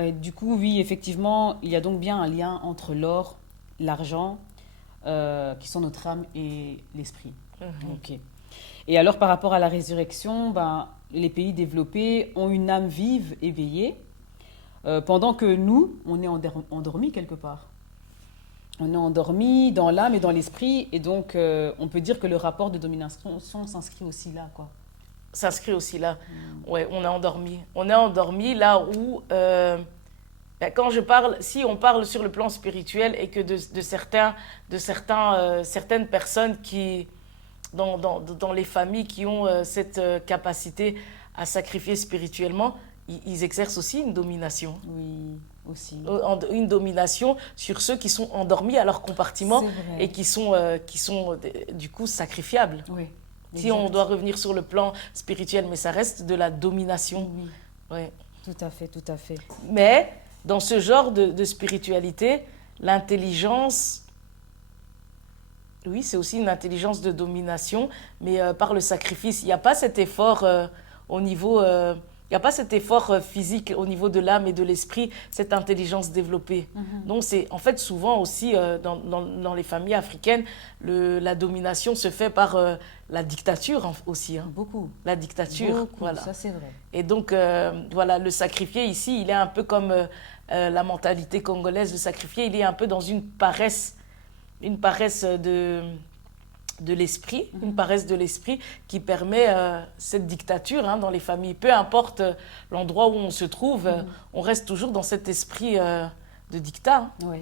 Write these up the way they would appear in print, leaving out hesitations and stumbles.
Ouais, du coup, oui, effectivement, il y a donc bien un lien entre l'or, l'argent, qui sont notre âme et l'esprit. Mhm. Ok. Et alors, par rapport à la résurrection, ben, les pays développés ont une âme vive, éveillée, pendant que nous, on est endormis quelque part. On est endormi dans l'âme et dans l'esprit, et donc on peut dire que le rapport de domination s'inscrit aussi là, quoi. S'inscrit aussi là. Ouais, on est endormi. On est endormi là où, ben, quand je parle, si on parle sur le plan spirituel et que certaines personnes qui, dans les familles qui ont cette capacité à sacrifier spirituellement, ils exercent aussi une domination. Oui, aussi. Une domination sur ceux qui sont endormis à leur compartiment C'est et vrai. qui sont du coup sacrifiables. Oui, Si on exact. doit revenir sur le plan spirituel, mais ça reste de la domination. Oui, Ouais. tout à fait, tout à fait. Mais dans ce genre de spiritualité, l'intelligence, oui, c'est aussi une intelligence de domination, mais par le sacrifice. Il n'y a pas cet effort au niveau... il n'y a pas cet effort physique au niveau de l'âme et de l'esprit, cette intelligence développée. Donc c'est en fait souvent aussi dans les familles africaines, la domination se fait par la dictature aussi. Hein. Beaucoup, La dictature, beaucoup, voilà. ça c'est vrai. Et donc voilà, le sacrifié ici, il est un peu comme la mentalité congolaise, le sacrifié, il est un peu dans une paresse de l'esprit, une paresse de l'esprit qui permet cette dictature hein, dans les familles. Peu importe l'endroit où on se trouve, on reste toujours dans cet esprit de dictat. Hein. Oui,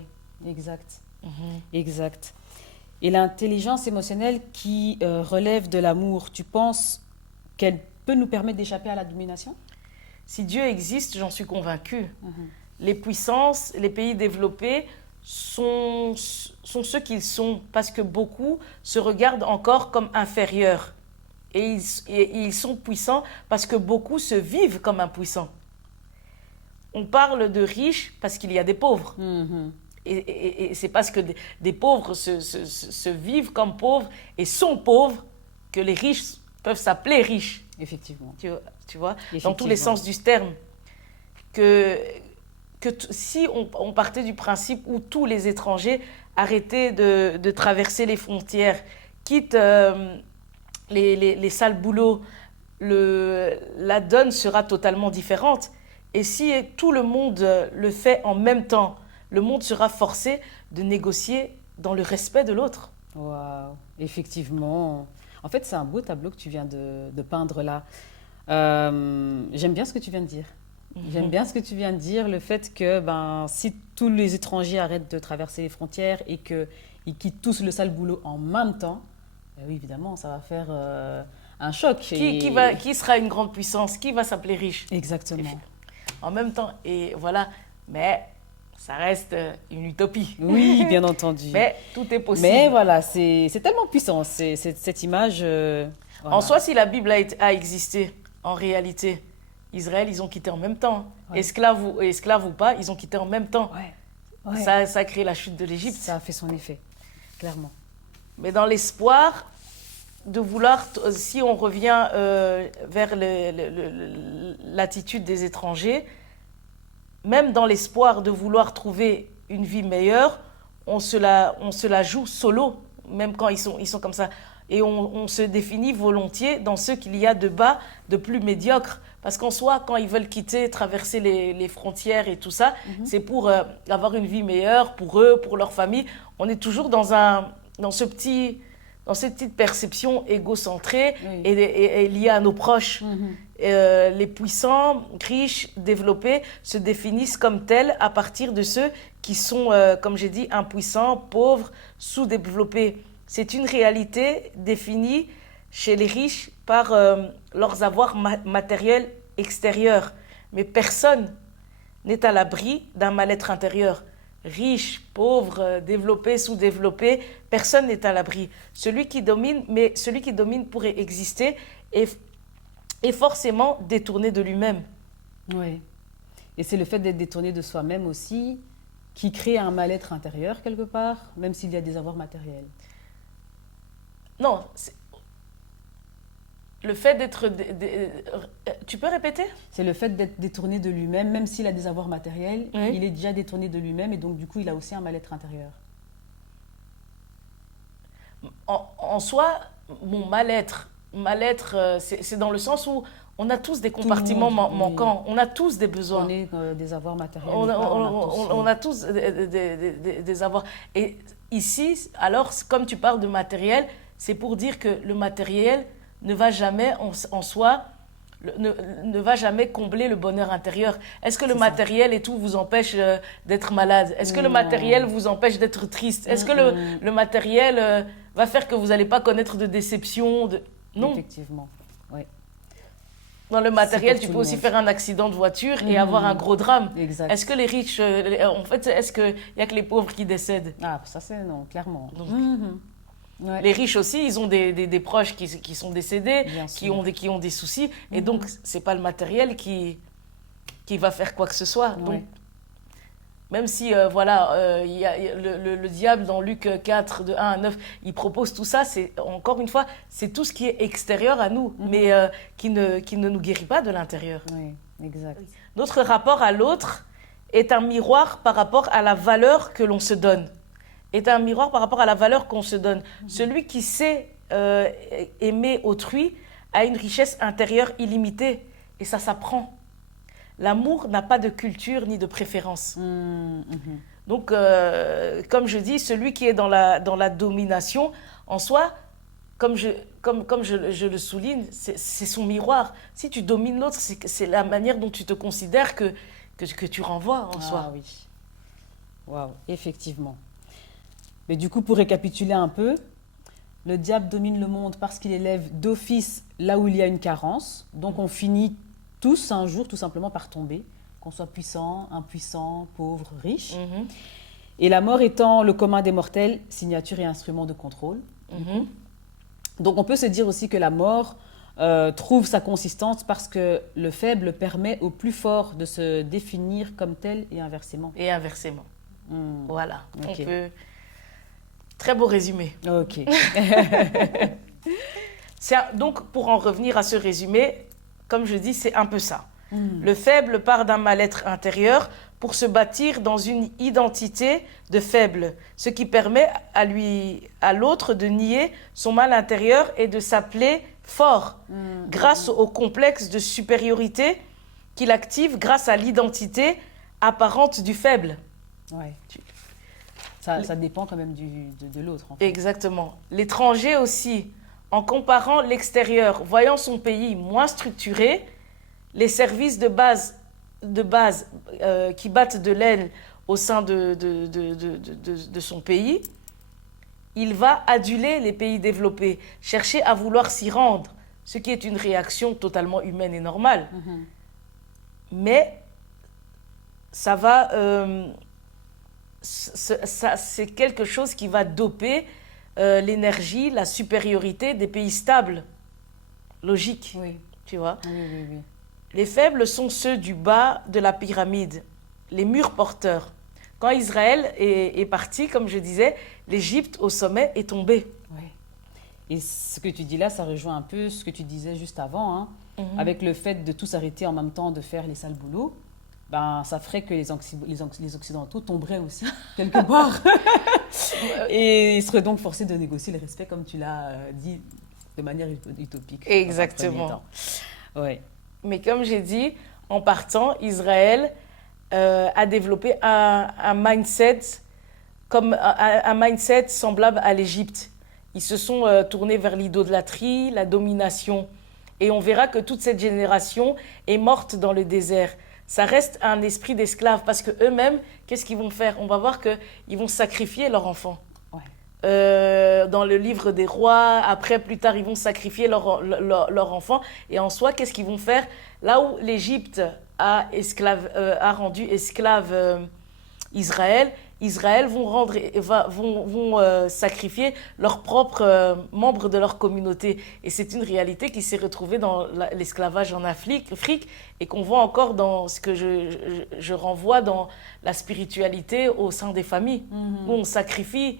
exact, Mhm. exact. Et l'intelligence émotionnelle qui relève de l'amour, tu penses qu'elle peut nous permettre d'échapper à la domination? Si Dieu existe, j'en suis convaincue. Les puissances, les pays développés sont ceux qu'ils sont parce que beaucoup se regardent encore comme inférieurs. Et ils sont puissants parce que beaucoup se vivent comme impuissants. On parle de riches parce qu'il y a des pauvres. Mhm. Et c'est parce que des pauvres se vivent comme pauvres et sont pauvres que les riches peuvent s'appeler riches. Effectivement, Tu vois, dans tous les effectivement. sens du terme. Que, si on partait du principe où tous les étrangers arrêtaient de traverser les frontières, quitte les sales boulots, la donne sera totalement différente. Et si tout le monde le fait en même temps, le monde sera forcé de négocier dans le respect de l'autre. Waouh, effectivement. En fait, c'est un beau tableau que tu viens de peindre là. J'aime bien ce que tu viens de dire. J'aime bien ce que tu viens de dire, le fait que ben, si tous les étrangers arrêtent de traverser les frontières et qu'ils quittent tous le sale boulot en même temps, ben oui, évidemment, ça va faire un choc. Qui sera une grande puissance? Qui va s'appeler riche? Exactement. En même temps. Et voilà. Mais ça reste une utopie. Oui, bien entendu. Mais tout est Mais possible. voilà, c'est tellement puissant, cette image. En Voilà. soi, si la Bible a existé, en réalité, Israël, ils ont quitté en même temps. Ouais. Esclaves ou pas, ils ont quitté en même temps. Ouais. Ouais. Ça a créé la chute de l'Égypte. Ça a fait son effet, clairement. Mais dans l'espoir de vouloir, si on revient vers l'attitude des étrangers, même dans l'espoir de vouloir trouver une vie meilleure, on se la joue solo, même quand ils sont comme ça. Et on se définit volontiers dans ce qu'il y a de bas, de plus médiocre. Parce qu'en soi, quand ils veulent quitter, traverser les frontières et tout ça, c'est pour avoir une vie meilleure pour eux, pour leur famille. On est toujours dans cette petite perception égocentrée Oui. et liée à nos proches. Mhm. Les puissants, riches, développés se définissent comme tels à partir de ceux qui sont, comme j'ai dit, impuissants, pauvres, sous-développés. C'est une réalité définie chez les riches par leurs avoirs matériels extérieurs. Mais personne n'est à l'abri d'un mal-être intérieur. Riche, pauvre, développé, sous-développé, personne n'est à l'abri. Celui qui domine pourrait exister et forcément détourné de lui-même. Oui. Et c'est le fait d'être détourné de soi-même aussi qui crée un mal-être intérieur quelque part, même s'il y a des avoirs matériels. Non, Le fait d'être... Tu peux répéter? C'est le fait d'être détourné de lui-même, même s'il a des avoirs matériels, Oui. il est déjà détourné de lui-même et donc du coup il a aussi un mal-être intérieur. En soi, mon mal-être, c'est dans le sens où on a tous des compartiments monde, oui. manquants, on a tous des besoins. On est des avoirs matériels. On a tous des avoirs. Et ici, alors, comme tu parles de matériel, c'est pour dire que le matériel ne va jamais en soi, ne va jamais combler le bonheur intérieur. Est-ce que le matériel et tout vous empêche d'être malade? Est-ce que le matériel vous empêche d'être triste? Est-ce que le matériel va faire que vous n'allez pas connaître de déception? Non. Effectivement, oui. Dans le matériel, tu tout peux le aussi monde. faire un accident de voiture et avoir un gros drame. Exact. Est-ce que les riches, en fait, est-ce qu'il n'y a que les pauvres qui décèdent? Ah, ça c'est non, clairement. Donc, Ouais. les riches aussi, ils ont des proches qui sont décédés, Bien qui sûr. ont des soucis. Et donc, c'est pas le matériel qui va faire quoi que ce soit. Ouais. Donc, même si, voilà, il y a le diable dans Luc 4, de 1 à 9, il propose tout ça, c'est, encore une fois, c'est tout ce qui est extérieur à nous, mais qui ne nous guérit pas de l'intérieur. Oui, exact. Notre rapport à l'autre est un miroir par rapport à la valeur que l'on se donne. Est un miroir par rapport à la valeur qu'on se donne. Celui qui sait aimer autrui a une richesse intérieure illimitée. Et ça s'apprend. L'amour n'a pas de culture ni de préférence. Donc, comme je dis, celui qui est dans la domination, en soi, comme je le souligne, c'est son miroir. Si tu domines l'autre, c'est la manière dont tu te considères que tu renvoies en soi. Ah oui. Waouh, effectivement. Mais du coup, pour récapituler un peu, le diable domine le monde parce qu'il élève d'office là où il y a une carence. Donc on finit tous un jour tout simplement par tomber, qu'on soit puissant, impuissant, pauvre, riche. Et la mort étant le commun des mortels, signature et instrument de contrôle. Donc on peut se dire aussi que la mort trouve sa consistance parce que le faible permet au plus fort de se définir comme tel et inversement. Et inversement. Voilà. Ok. On peut... Très beau résumé. Ok. Donc, pour en revenir à ce résumé, comme je dis, c'est un peu ça. Le faible part d'un mal-être intérieur pour se bâtir dans une identité de faible, ce qui permet à l'autre de nier son mal intérieur et de s'appeler fort, grâce au complexe de supériorité qu'il active grâce à l'identité apparente du faible. Ouais. Ça dépend quand même de l'autre. En fait. Exactement. L'étranger aussi, en comparant l'extérieur, voyant son pays moins structuré, les services de base qui battent de l'aile au sein de son pays, il va aduler les pays développés, chercher à vouloir s'y rendre, ce qui est une réaction totalement humaine et normale. Mais ça va... c'est quelque chose qui va doper l'énergie, la supériorité des pays stables. Logique, Oui. tu vois. Oui. Les faibles sont ceux du bas de la pyramide, les murs porteurs. Quand Israël est parti, comme je disais, l'Égypte au sommet est tombée. Ouais. Et ce que tu dis là, ça rejoint un peu ce que tu disais juste avant, hein, avec le fait de tous arrêter en même temps de faire les sales boulots. Ben, ça ferait que les Occidentaux tomberaient aussi, quelque part. Et ils seraient donc forcés de négocier le respect, comme tu l'as dit, de manière utopique. Exactement. Ouais. Mais comme j'ai dit, en partant, Israël a développé un mindset, un mindset semblable à l'Égypte. Ils se sont tournés vers l'idolâtrie, la domination. Et on verra que toute cette génération est morte dans le désert. Ça reste un esprit d'esclave parce qu'eux-mêmes, qu'est-ce qu'ils vont faire? On va voir qu'ils vont sacrifier leurs enfants. Ouais. Dans le livre des rois, après, plus tard, ils vont sacrifier leurs enfants. Et en soi, qu'est-ce qu'ils vont faire? Là où l'Égypte a rendu esclave Israël vont sacrifier leurs propres membres de leur communauté. Et c'est une réalité qui s'est retrouvée dans l'esclavage en Afrique et qu'on voit encore dans ce que je renvoie dans la spiritualité au sein des familles, où on sacrifie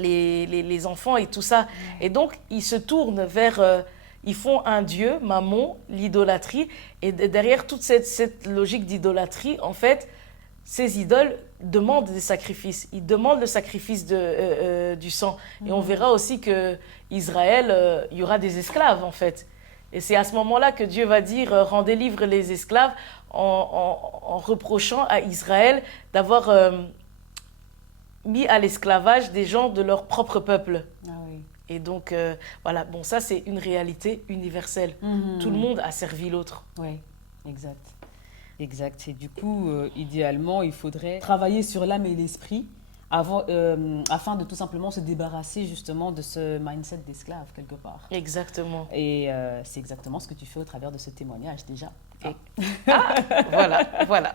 les enfants et tout ça. Et donc, ils se tournent vers... ils font un dieu, Mammon, l'idolâtrie. Et derrière toute cette logique d'idolâtrie, en fait, ces idoles demandent des sacrifices. Ils demandent le sacrifice du sang. Et on verra aussi qu'Israël, il y aura des esclaves, en fait. Et c'est à ce moment-là que Dieu va dire « Rendez libre les esclaves » en reprochant à Israël d'avoir mis à l'esclavage des gens de leur propre peuple. Ah oui. Et donc, voilà, bon, ça, c'est une réalité universelle. Tout le monde a servi l'autre. Oui, exact. Exact. Et du coup, idéalement, il faudrait travailler sur l'âme et l'esprit afin de tout simplement se débarrasser justement de ce mindset d'esclave, quelque part. Exactement. Et c'est exactement ce que tu fais au travers de ce témoignage, déjà. Voilà.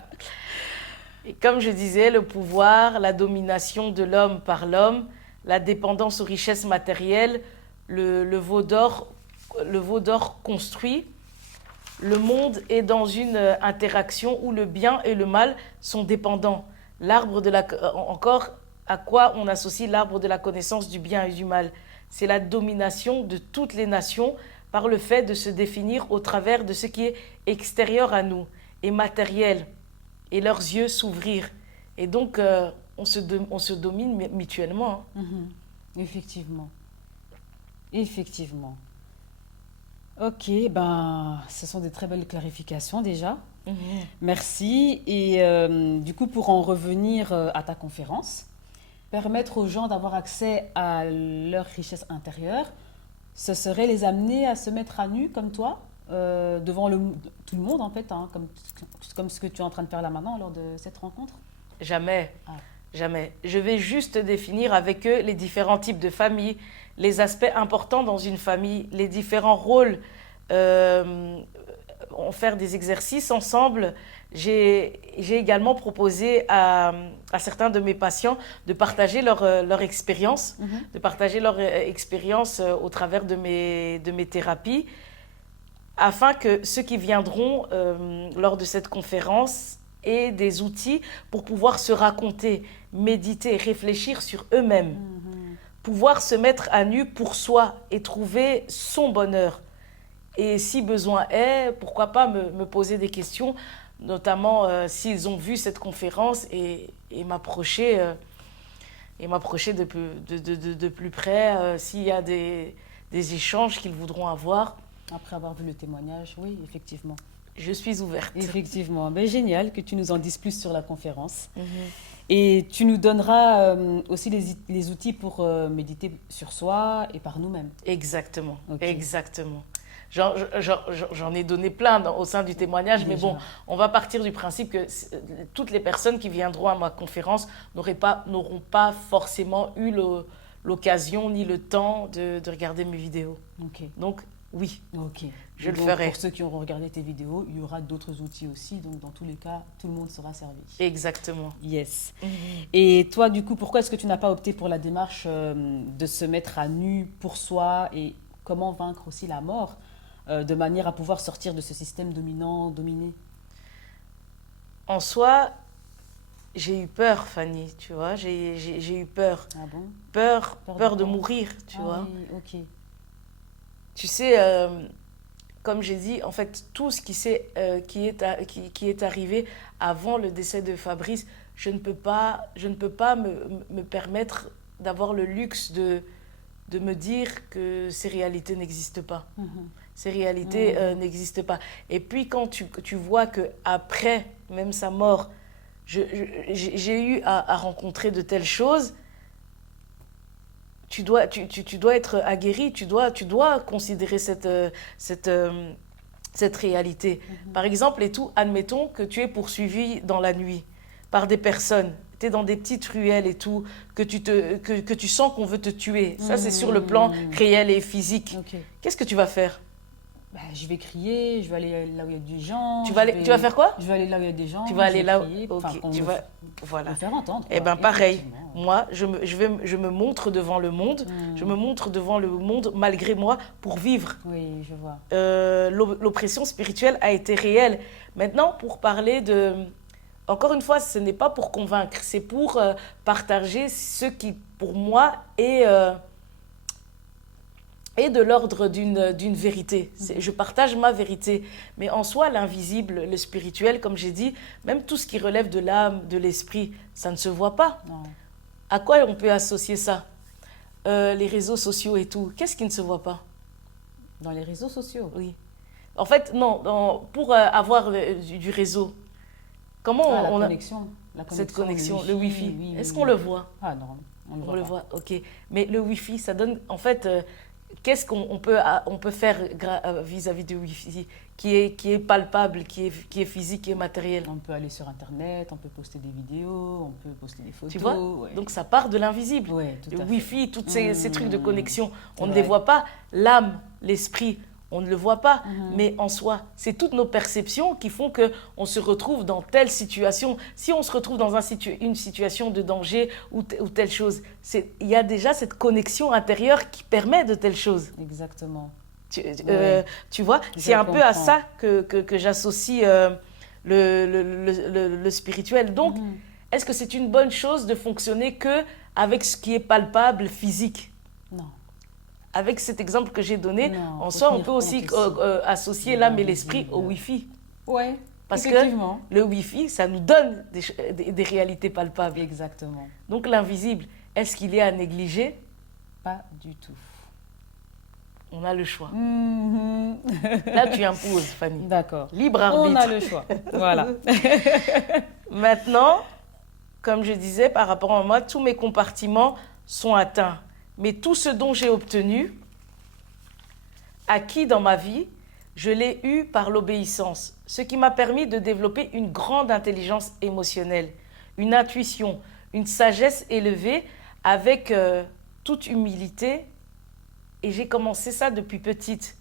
Et comme je disais, le pouvoir, la domination de l'homme par l'homme, la dépendance aux richesses matérielles, le veau d'or construit. Le monde est dans une interaction où le bien et le mal sont dépendants. Encore, à quoi on associe l'arbre de la connaissance du bien et du mal? C'est la domination de toutes les nations par le fait de se définir au travers de ce qui est extérieur à nous et matériel, et leurs yeux s'ouvrir. Et donc, on se domine mutuellement. Effectivement. Effectivement. Ok, ben, ce sont des très belles clarifications déjà. Merci. Et du coup, pour en revenir à ta conférence, permettre aux gens d'avoir accès à leur richesse intérieure, ce serait les amener à se mettre à nu comme toi, devant tout le monde en fait, hein, comme ce que tu es en train de faire là maintenant lors de cette rencontre? Jamais. Jamais. Je vais juste définir avec eux les différents types de familles, les aspects importants dans une famille, les différents rôles. On faire des exercices ensemble. J'ai également proposé à certains de mes patients de partager leur expérience, au travers de mes thérapies, afin que ceux qui viendront lors de cette conférence aient des outils pour pouvoir se raconter, méditer, réfléchir sur eux-mêmes, pouvoir se mettre à nu pour soi et trouver son bonheur. Et si besoin est, pourquoi pas me poser des questions, notamment s'ils ont vu cette conférence et m'approcher de plus près, s'il y a des échanges qu'ils voudront avoir. Après avoir vu le témoignage, oui, effectivement. Je suis ouverte. Effectivement. Ben, génial que tu nous en dises plus sur la conférence. Et tu nous donneras aussi les outils pour méditer sur soi et par nous-mêmes. Exactement. Okay. Exactement. J'en ai donné plein au sein du témoignage, déjà. Mais bon, on va partir du principe que toutes les personnes qui viendront à ma conférence n'auront pas forcément eu l'occasion ni le temps de regarder mes vidéos. Okay. Donc, oui, je le donc, ferai. Pour ceux qui auront regardé tes vidéos, il y aura d'autres outils aussi. Donc, dans tous les cas, tout le monde sera servi. Exactement. Yes. Et toi, du coup, pourquoi est-ce que tu n'as pas opté pour la démarche de se mettre à nu pour soi et comment vaincre aussi la mort de manière à pouvoir sortir de ce système dominé? En soi, j'ai eu peur, Fanny, tu vois. J'ai eu peur. Ah bon? Peur de mourir, tu vois. Oui, ok. Tu sais, comme j'ai dit, en fait, tout ce qui est arrivé avant le décès de Fabrice, je ne peux pas me permettre d'avoir le luxe de me dire que ces réalités n'existent pas. Ces réalités n'existent pas. Et puis, quand tu vois qu'après, même sa mort, j'ai eu à rencontrer de telles choses, tu dois être aguerri, tu dois considérer cette réalité. Par exemple, admettons que tu es poursuivi dans la nuit par des personnes, tu es dans des petites ruelles et tout, que tu sens qu'on veut te tuer. Ça, c'est sur le plan réel et physique. Okay. Qu'est-ce que tu vas faire? Je vais crier, je vais aller là où il y a des gens. Tu vas faire quoi? Je vais aller là où il y a des gens. Tu vas aller là où... crier, voilà. Me faire entendre. Eh bien, pareil. Moi, je me montre devant le monde. Je me montre devant le monde malgré moi pour vivre. Oui, je vois. L'oppression spirituelle a été réelle. Maintenant, pour parler encore une fois, ce n'est pas pour convaincre, c'est pour partager ce qui, pour moi, est de l'ordre d'une vérité. Je partage ma vérité. Mais en soi, l'invisible, le spirituel, comme j'ai dit, même tout ce qui relève de l'âme, de l'esprit, ça ne se voit pas. Non. À quoi on peut associer ça? Les réseaux sociaux et tout. Qu'est-ce qui ne se voit pas? Dans les réseaux sociaux. Oui. En fait, non, pour avoir du réseau, comment La on a connexion. cette connexion, le Wi-Fi, oui, est-ce oui, qu'on oui. le voit? Ah non, on ne On voit le pas. voit, ok. Mais le Wi-Fi, ça donne, en fait, qu'est-ce qu'on peut faire vis-à-vis du Wi-Fi qui est palpable, qui est physique, qui est matériel? On peut aller sur Internet, on peut poster des vidéos, on peut poster des photos. Tu vois? Ouais. Donc ça part de l'invisible. Ouais, tout Le à fait. Wi-Fi, tous ces trucs de connexion, C'est on ne vrai. les voit pas. L'âme, l'esprit, on ne le voit pas. Mhm. Mais en soi, c'est toutes nos perceptions qui font qu'on se retrouve dans telle situation. Si on se retrouve dans une situation de danger ou telle chose, il y a déjà cette connexion intérieure qui permet de telle chose. Exactement. Tu vois, Je c'est un peu à comprends. ça que j'associe le spirituel. Donc, Mhm. est-ce que c'est une bonne chose de fonctionner que avec ce qui est palpable, physique? Non. Avec cet exemple que j'ai donné, Non, en faut soi, on tenir peut aussi compte aussi associer de l'âme et l'esprit l'invisible. au Wi-Fi. Ouais, Parce que effectivement. le Wi-Fi, ça nous donne des réalités palpables. Exactement. Donc l'invisible, est-ce qu'il est à négliger? Pas du tout. On a le choix. Mhm. Là, tu imposes, Fanny. D'accord. Libre On a arbitre. le choix. Voilà. Maintenant, comme je disais, par rapport à moi, tous mes compartiments sont atteints. Mais tout ce dont j'ai obtenu, acquis dans ma vie, je l'ai eu par l'obéissance, ce qui m'a permis de développer une grande intelligence émotionnelle, une intuition, une sagesse élevée avec toute humilité. Et j'ai commencé ça depuis petite.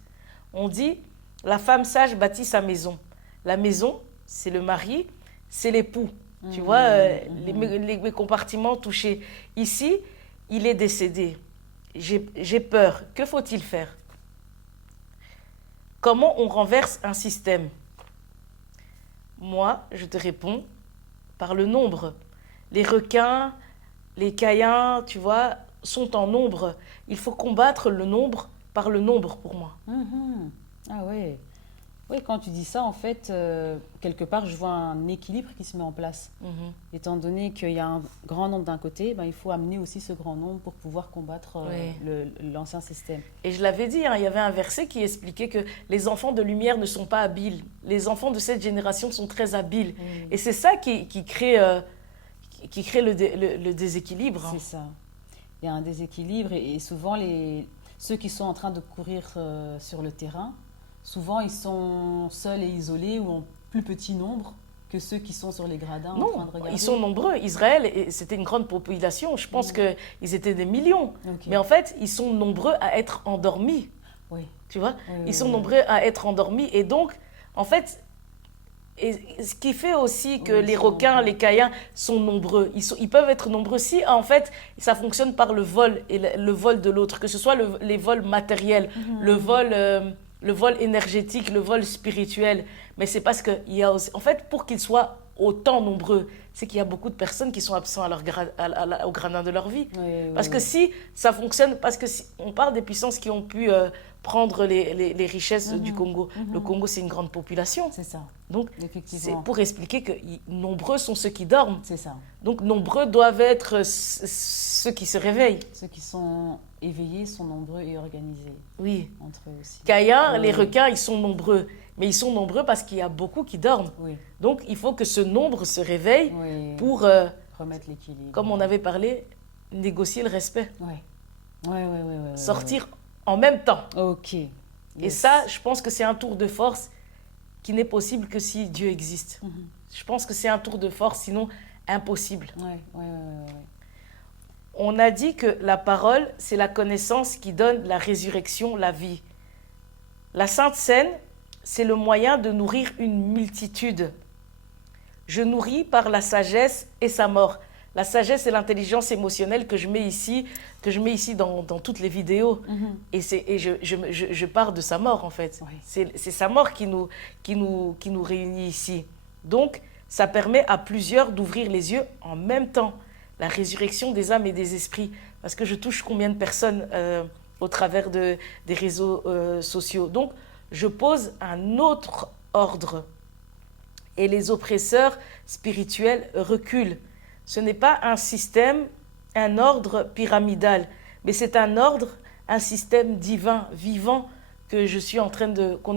On dit, la femme sage bâtit sa maison. La maison, c'est le mari, c'est l'époux. Tu vois, mes compartiments touchés. Ici, il est décédé. J'ai peur. Que faut-il faire? Comment on renverse un système? Moi, je te réponds par le nombre. Les requins, les caïns, tu vois, sont en nombre. Il faut combattre le nombre par le nombre pour moi. Mhm. Ah ouais. Oui, quand tu dis ça, en fait, quelque part, je vois un équilibre qui se met en place. Étant donné qu'il y a un grand nombre d'un côté, ben, il faut amener aussi ce grand nombre pour pouvoir combattre l'ancien système. Et je l'avais dit, hein, il y avait un verset qui expliquait que les enfants de lumière ne sont pas habiles. Les enfants de cette génération sont très habiles. Et c'est ça qui crée le déséquilibre. Hein. C'est ça. Il y a un déséquilibre et souvent, ceux qui sont en train de courir sur le terrain, souvent ils sont seuls et isolés ou en plus petit nombre que ceux qui sont sur les gradins en train de regarder. Ils sont nombreux. Israël, c'était une grande population. Je pense qu'ils étaient des millions. Okay. Mais en fait, ils sont nombreux à être endormis. Oui. Tu vois, oui, ils sont nombreux à être endormis. Et donc, en fait, ce qui fait aussi que les requins, les caïns sont nombreux. Ils peuvent être nombreux si, en fait, ça fonctionne par le vol et le vol de l'autre, que ce soit les vols matériels, le vol énergétique, le vol spirituel. Mais c'est parce qu'il y a aussi... En fait, pour qu'ils soient autant nombreux, c'est qu'il y a beaucoup de personnes qui sont absentes au gradin de leur vie. Parce que si ça fonctionne... Parce que si, on parle des puissances qui ont pu prendre les richesses du Congo. Le Congo, c'est une grande population. C'est ça. Donc, c'est pour expliquer que nombreux sont ceux qui dorment. C'est ça. Donc, nombreux doivent être ceux qui se réveillent. Ceux qui sont éveillés sont nombreux et organisés. Oui. Entre eux aussi. Caïens, les requins, ils sont nombreux. Mais ils sont nombreux parce qu'il y a beaucoup qui dorment. Oui. Donc, il faut que ce nombre se réveille pour, remettre l'équilibre. Comme on avait parlé, négocier le respect. Oui. Sortir en même temps. Ok. Yes. Et ça, je pense que c'est un tour de force qui n'est possible que si Dieu existe. Je pense que c'est un tour de force, sinon impossible. Oui. On a dit que la parole, c'est la connaissance qui donne la résurrection, la vie. La Sainte Seine, c'est le moyen de nourrir une multitude. Je nourris par la sagesse et sa mort. La sagesse et l'intelligence émotionnelle que je mets ici dans toutes les vidéos. Et je pars de sa mort, en fait. Oui. C'est sa mort qui nous réunit ici. Donc, ça permet à plusieurs d'ouvrir les yeux en même temps. La résurrection des âmes et des esprits. Parce que je touche combien de personnes au travers des réseaux sociaux. Donc, je pose un autre ordre. Et les oppresseurs spirituels reculent. Ce n'est pas un système, un ordre pyramidal, mais c'est un ordre, un système divin, vivant, qu'on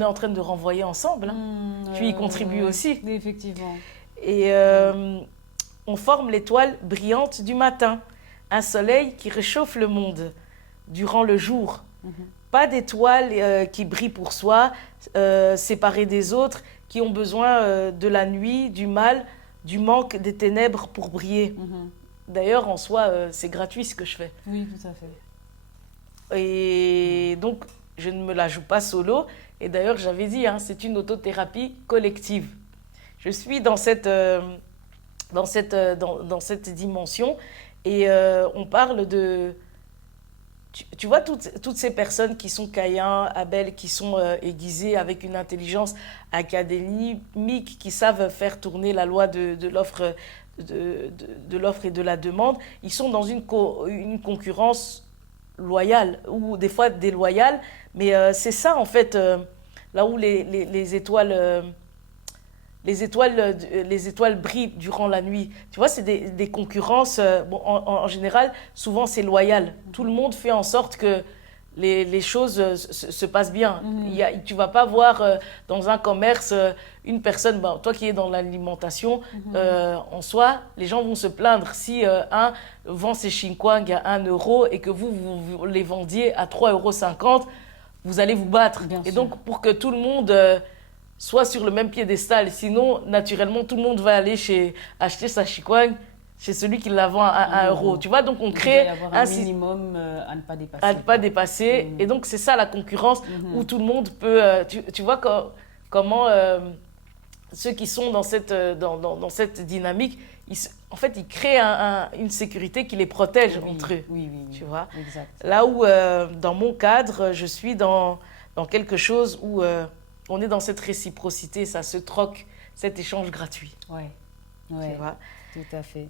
est en train de renvoyer ensemble. Tu y contribues aussi. Oui, effectivement. Et on forme l'étoile brillante du matin, un soleil qui réchauffe le monde durant le jour. Pas d'étoiles qui brillent pour soi, séparées des autres, qui ont besoin de la nuit, du mal, du manque, des ténèbres pour briller. D'ailleurs, en soi, c'est gratuit ce que je fais. Oui, tout à fait. Et donc, je ne me la joue pas solo. Et d'ailleurs, j'avais dit, c'est une autothérapie collective. Je suis dans cette dimension et on parle de... Tu vois, toutes ces personnes qui sont Caïn, Abel, qui sont aiguisées avec une intelligence académique, qui savent faire tourner la loi de l'offre et de la demande, ils sont dans une concurrence loyale ou des fois déloyale. Mais c'est ça, en fait, là où les étoiles brillent durant la nuit. Tu vois, c'est des concurrences. Bon, en général, souvent, c'est loyal. Tout le monde fait en sorte que les choses se passent bien. Tu ne vas pas voir dans un commerce une personne, toi qui es dans l'alimentation, en soi, les gens vont se plaindre si un vend ses chinkwang à 1 euro et que vous les vendiez à 3,50 €, vous allez vous battre. Bien et sûr. donc, pour que tout le monde... soit sur le même piédestal. Sinon, naturellement, tout le monde va aller acheter sa chikwang chez celui qui la vend à 1 euro. Tu vois, donc on crée Il doit y avoir un minimum à ne pas dépasser. à ne pas dépasser. Et donc, c'est ça la concurrence où tout le monde peut... tu vois comment ceux qui sont dans cette dynamique, en fait, ils créent une sécurité qui les protège entre eux. Oui, tu vois. Exact. Là où, dans mon cadre, je suis dans quelque chose où... on est dans cette réciprocité, ça se troque, cet échange gratuit. Ouais, Tu vois. tout à fait.